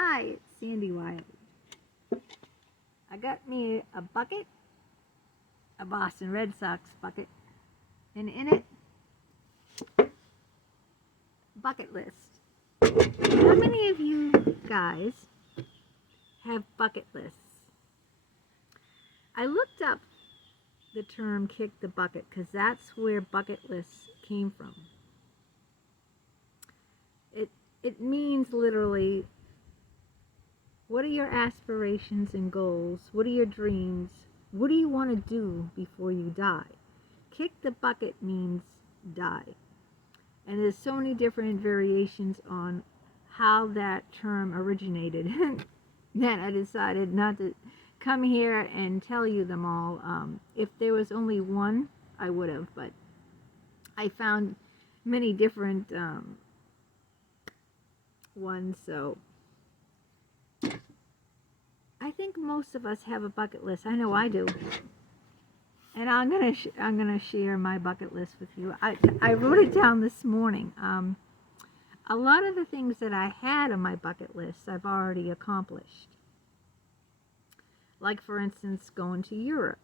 Hi, it's Sandy Wiley. I got me a bucket, a Boston Red Sox bucket, and in it, bucket list. How many of you guys have bucket lists? I looked up the term kick the bucket because that's where bucket lists came from. It means literally, what are your aspirations and goals? What are your dreams? What do you want to do before you die? Kick the bucket means die. And there's so many different variations on how that term originated that I decided not to come here and tell you them all. If there was only one, I would have, but I found many different ones, so I think most of us have a bucket list. I know I do. And I'm gonna share my bucket list with you. I wrote it down this morning. A lot of the things that I had on my bucket list, I've already accomplished. Like, for instance, going to Europe,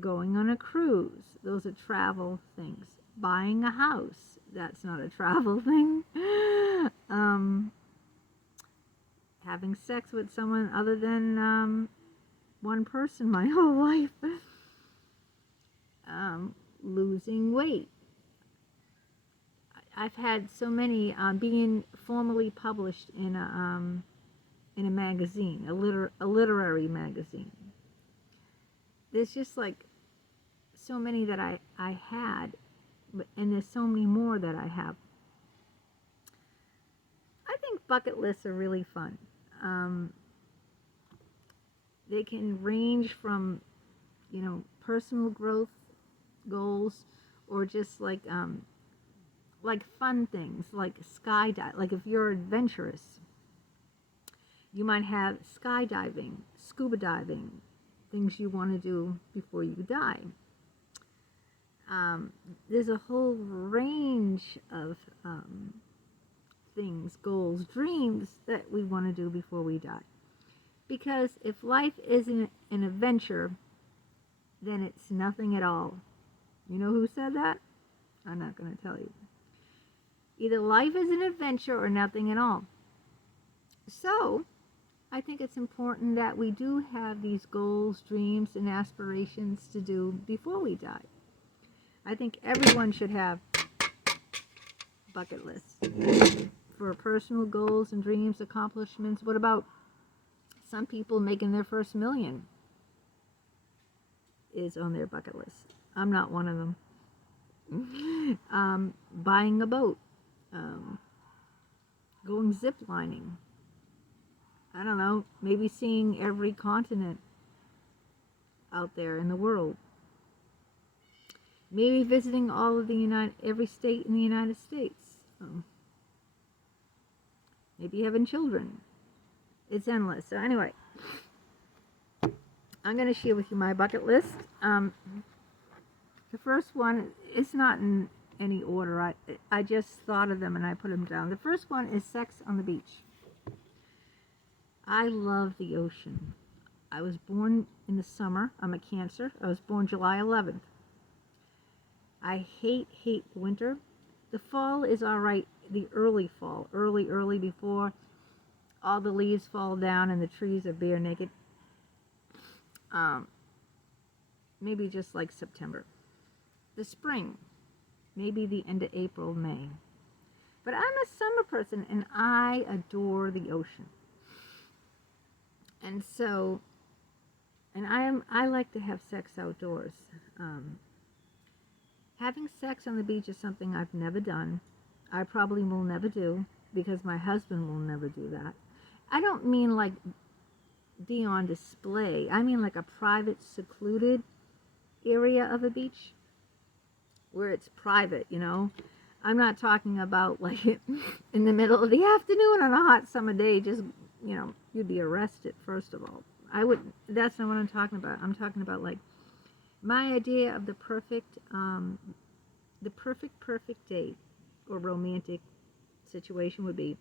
going on a cruise. Those are travel things. Buying a house. That's not a travel thing. Having sex with someone other than one person my whole life. Losing weight. I've had so many being formally published in a magazine, a literary magazine. There's just like so many that I had, and there's so many more that I have. I think bucket lists are really fun. They can range from, personal growth goals, or just like fun things, like skydive. Like if you're adventurous, you might have skydiving, scuba diving, things you want to do before you die. There's a whole range of things, goals, dreams that we want to do before we die. Because if life isn't an adventure, then it's nothing at all. You know who said that? I'm not going to tell you. Either life is an adventure or nothing at all. So, I think it's important that we do have these goals, dreams, and aspirations to do before we die. I think everyone should have bucket lists for personal goals and dreams, accomplishments. What about some people making their first million is on their bucket list? I'm not one of them. Buying a boat, going zip lining. I don't know, maybe seeing every continent out there in the world. Maybe visiting all of every state in the United States. Maybe having children. It's endless. So anyway, I'm going to share with you my bucket list. The first one is not in any order. I just thought of them and I put them down. The first one is sex on the beach. I love the ocean. I was born in the summer. I'm a Cancer. I was born July 11th. I hate winter. The fall is all right. The early fall, early before all the leaves fall down and the trees are bare naked. Maybe just like September. The spring, maybe the end of April, May. But I'm a summer person and I adore the ocean. And so, I like to have sex outdoors. Having sex on the beach is something I've never done. I probably will never do because my husband will never do that. I don't mean like be on display. I mean like a private, secluded area of a beach where it's private, I'm not talking about like in the middle of the afternoon on a hot summer day, just, you'd be arrested, first of all. That's not what I'm talking about. I'm talking about like my idea of the perfect date or romantic situation would be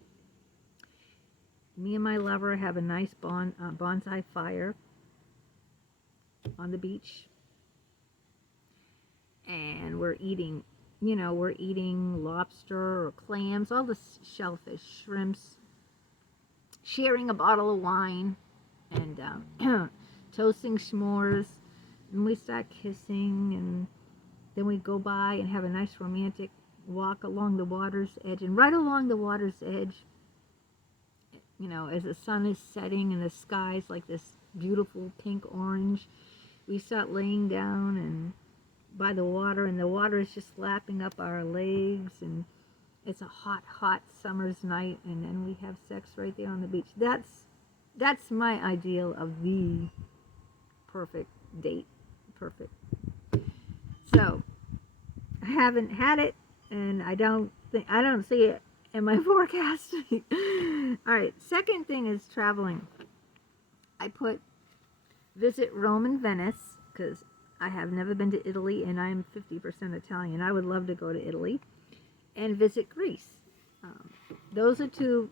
Me and my lover have a nice bonsai fire on the beach, and we're eating, we're eating lobster or clams, all the shellfish, shrimps, sharing a bottle of wine, and toasting s'mores. And we start kissing, and then we go by and have a nice romantic walk along the water's edge. And right along the water's edge, as the sun is setting and the sky's like this beautiful pink orange, we start laying down and by the water, and the water is just lapping up our legs, and it's a hot, hot summer's night, and then we have sex right there on the beach. That's my ideal of the perfect date. Perfect. So I haven't had it, and I don't see it in my forecast. All right, second thing is traveling. I put visit Rome and Venice because I have never been to Italy, and I'm 50% Italian. I would love to go to Italy. And visit Greece. Those are two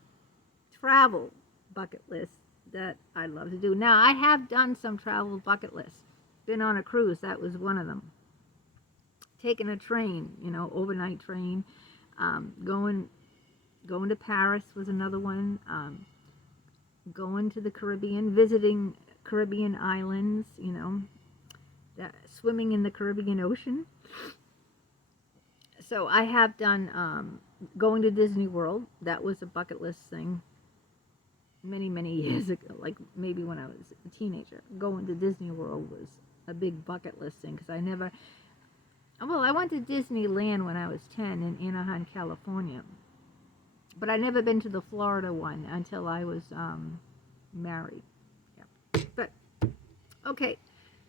travel bucket lists that I'd love to do. Now, I have done some travel bucket lists. Been on a cruise, that was one of them. Taking a train, overnight train. Going to Paris was another one. Going to the Caribbean, visiting Caribbean islands, swimming in the Caribbean Ocean. So I have done going to Disney World. That was a bucket list thing many, many years ago, like maybe when I was a teenager. Going to Disney World was a big bucket list thing because I went to Disneyland when I was 10 in Anaheim, California. But I never been to the Florida one until I was married. Yeah. But, okay,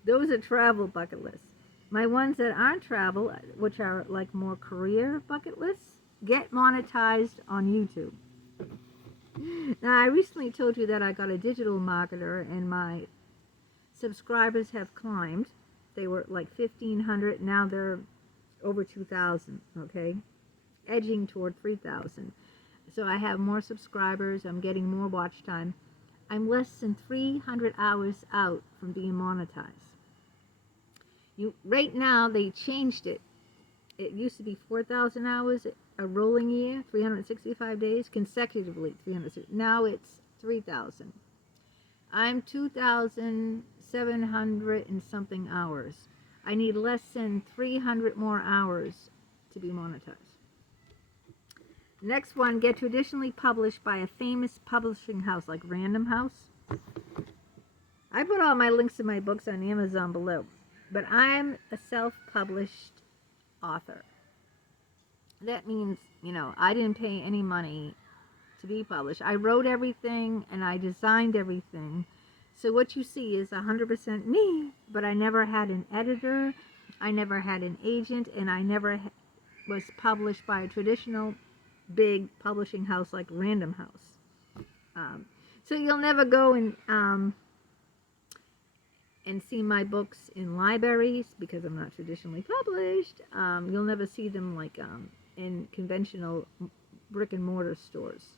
those are travel bucket lists. My ones that aren't travel, which are like more career bucket lists, get monetized on YouTube. Now, I recently told you that I got a digital marketer and my subscribers have climbed. They were like 1,500. Now they're over 2,000, okay? Edging toward 3,000. So I have more subscribers. I'm getting more watch time. I'm less than 300 hours out from being monetized. Right now, they changed it. It used to be 4,000 hours a rolling year, 365 days, consecutively 360. Now it's 3,000. I'm 2,700 and something hours. I need less than 300 more hours to be monetized. Next one, get traditionally published by a famous publishing house like Random House. I put all my links to my books on Amazon below. But I'm a self-published author. That means, I didn't pay any money to be published. I wrote everything and I designed everything. So what you see is 100% me, but I never had an editor, I never had an agent, and I never was published by a traditional big publishing house like Random House. So you'll never go and see my books in libraries because I'm not traditionally published. You'll never see them like in conventional brick and mortar stores.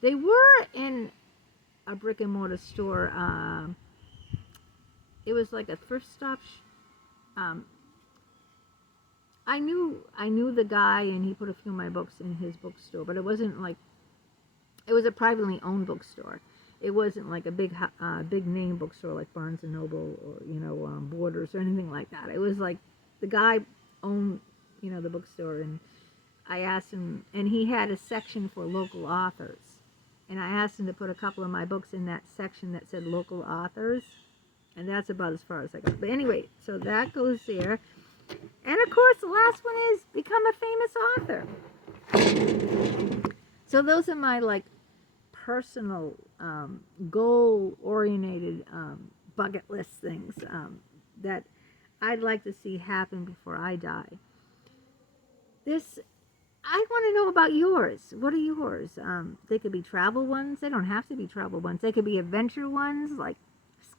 They were in a brick and mortar store. It was like a thrift stop. I knew the guy, and he put a few of my books in his bookstore, but it wasn't like, it was a privately owned bookstore. It wasn't like a big name bookstore like Barnes and Noble or Borders or anything like that. It was like the guy owned the bookstore, and I asked him, and he had a section for local authors, and I asked him to put a couple of my books in that section that said local authors, and that's about as far as I got. But anyway, so that goes there, and of course the last one is become a famous author. So those are my like personal goal-oriented bucket list things that I'd like to see happen before I die. I want to know about yours. What are yours? They could be travel ones. They don't have to be travel ones. They could be adventure ones like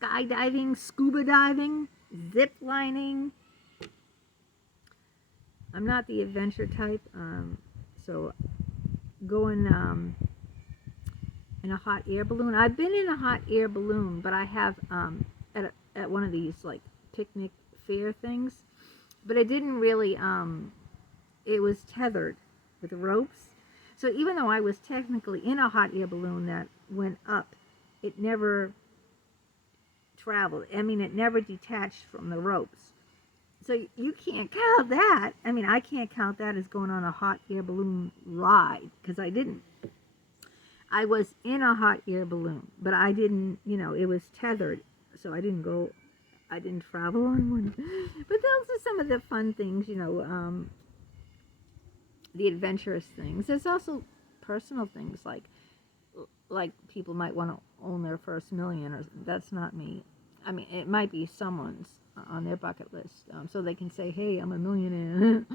skydiving, scuba diving, zip lining. I'm not the adventure type, so going in a hot air balloon. I've been in a hot air balloon, but I have at one of these like picnic fair things. But it didn't really. It was tethered with ropes. So even though I was technically in a hot air balloon that went up, it never traveled. I mean, it never detached from the ropes. So you can't count that. I mean, I can't count that as going on a hot air balloon ride because I didn't. I was in a hot air balloon, but I didn't, it was tethered. So I didn't travel on one. But those are some of the fun things, the adventurous things. There's also personal things like people might want to own their first million, or that's not me. I mean, it might be someone's on their bucket list, so they can say, "Hey, I'm a millionaire."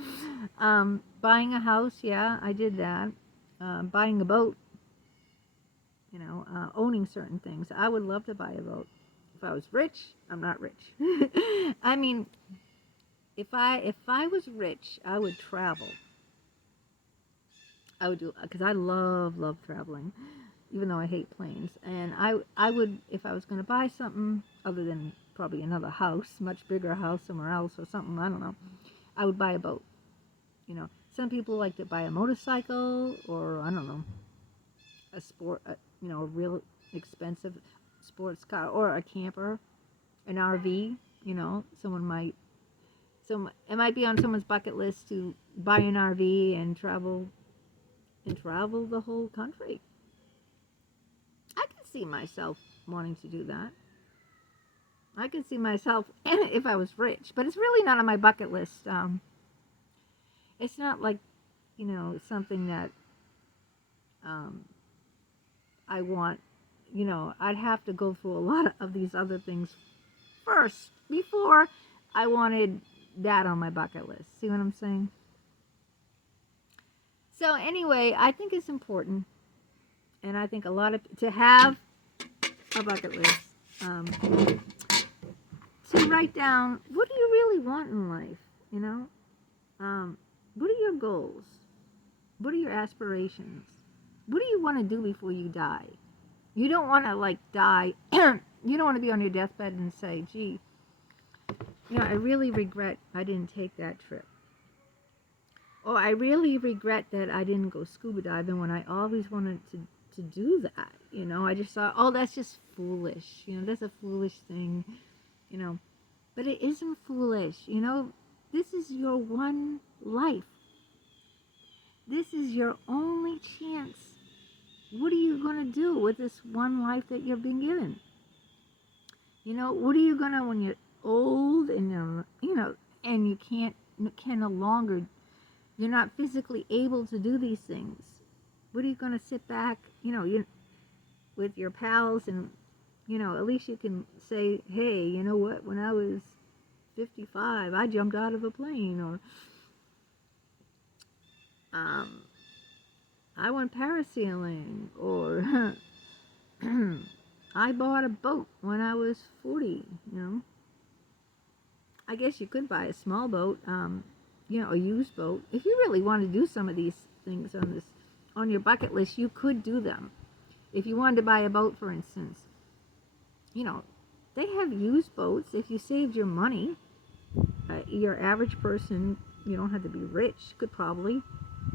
Buying a house, yeah, I did that. Buying a boat, owning certain things. I would love to buy a boat. If I was rich, I'm not rich. I mean, if I was rich, I would travel. I would do, because I love traveling, even though I hate planes. And I would, if I was going to buy something other than probably another house, much bigger house somewhere else or something, I don't know, I would buy a boat. Some people like to buy a motorcycle, or I don't know, a real expensive sports car, or a camper, an RV. It might be on someone's bucket list to buy an RV and travel the whole country. I can see myself wanting to do that. I can see myself, if I was rich, but it's really not on my bucket list. It's not like, something that I want. I'd have to go through a lot of these other things first before I wanted that on my bucket list. See what I'm saying? So anyway, I think it's important, and I think to have a bucket list, to write down, what do you really want in life? What are your goals? What are your aspirations? What do you want to do before you die? You don't want to die. You don't want to be on your deathbed and say, "Gee, I really regret I didn't take that trip." Or I really regret that I didn't go scuba diving when I always wanted to do that. I just thought, oh, that's just foolish. That's a foolish thing. But it isn't foolish. This is your one life. This is your only chance. What are you going to do with this one life that you're being given? What are you going to, when you're old and, and you can no longer, you're not physically able to do these things. What are you going to sit back, with your pals and, at least you can say, hey, you know what, when I was 55, I jumped out of a plane, or I went parasailing, or I bought a boat when I was 40, I guess you could buy a small boat, a used boat. If you really want to do some of these things on your bucket list, you could do them. If you wanted to buy a boat, for instance, they have used boats. If you saved your money, your average person, you don't have to be rich, could probably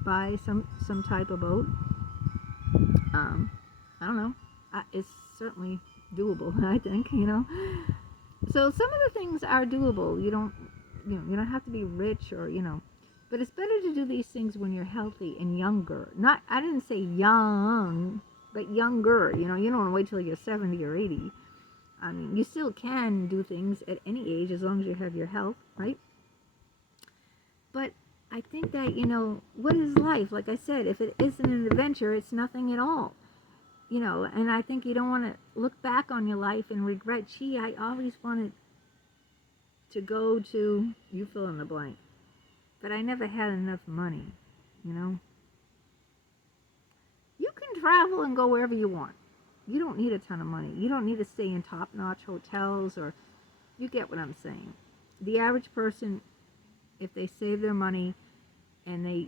buy some type of boat. I don't know. It's certainly doable, I think, So some of the things are doable. You don't have to be rich, or, but it's better to do these things when you're healthy and younger. I didn't say young, but younger. You don't want to wait till you're 70 or 80. I mean, you still can do things at any age as long as you have your health, right? But I think that, what is life? Like I said, if it isn't an adventure, it's nothing at all. And I think you don't want to look back on your life and regret, gee, I always wanted to go to, you fill in the blank, but I never had enough money, You can travel and go wherever you want. You don't need a ton of money. You don't need to stay in top-notch hotels, or, you get what I'm saying. The average person, if they save their money and they,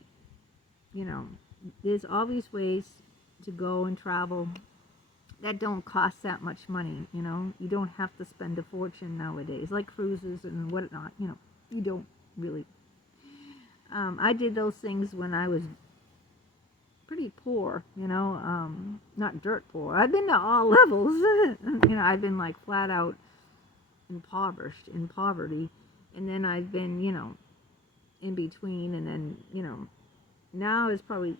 there's always ways to go and travel that don't cost that much money, you know. You don't have to spend a fortune nowadays, like cruises and whatnot, you know. You don't really. I did those things when I was pretty poor, you know, not dirt poor. I've been to all levels, you know. I've been like flat out impoverished, in poverty, and then I've been, you know, in between, and then, you know, now is probably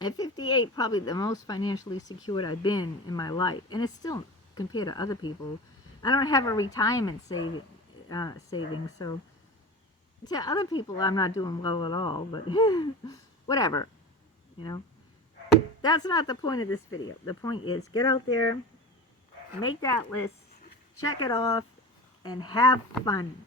at 58, probably the most financially secured I've been in my life, and it's still compared to other people. I don't have a retirement savings, so to other people, I'm not doing well at all. But whatever, you know. That's not the point of this video. The point is, get out there, make that list, check it off, and have fun.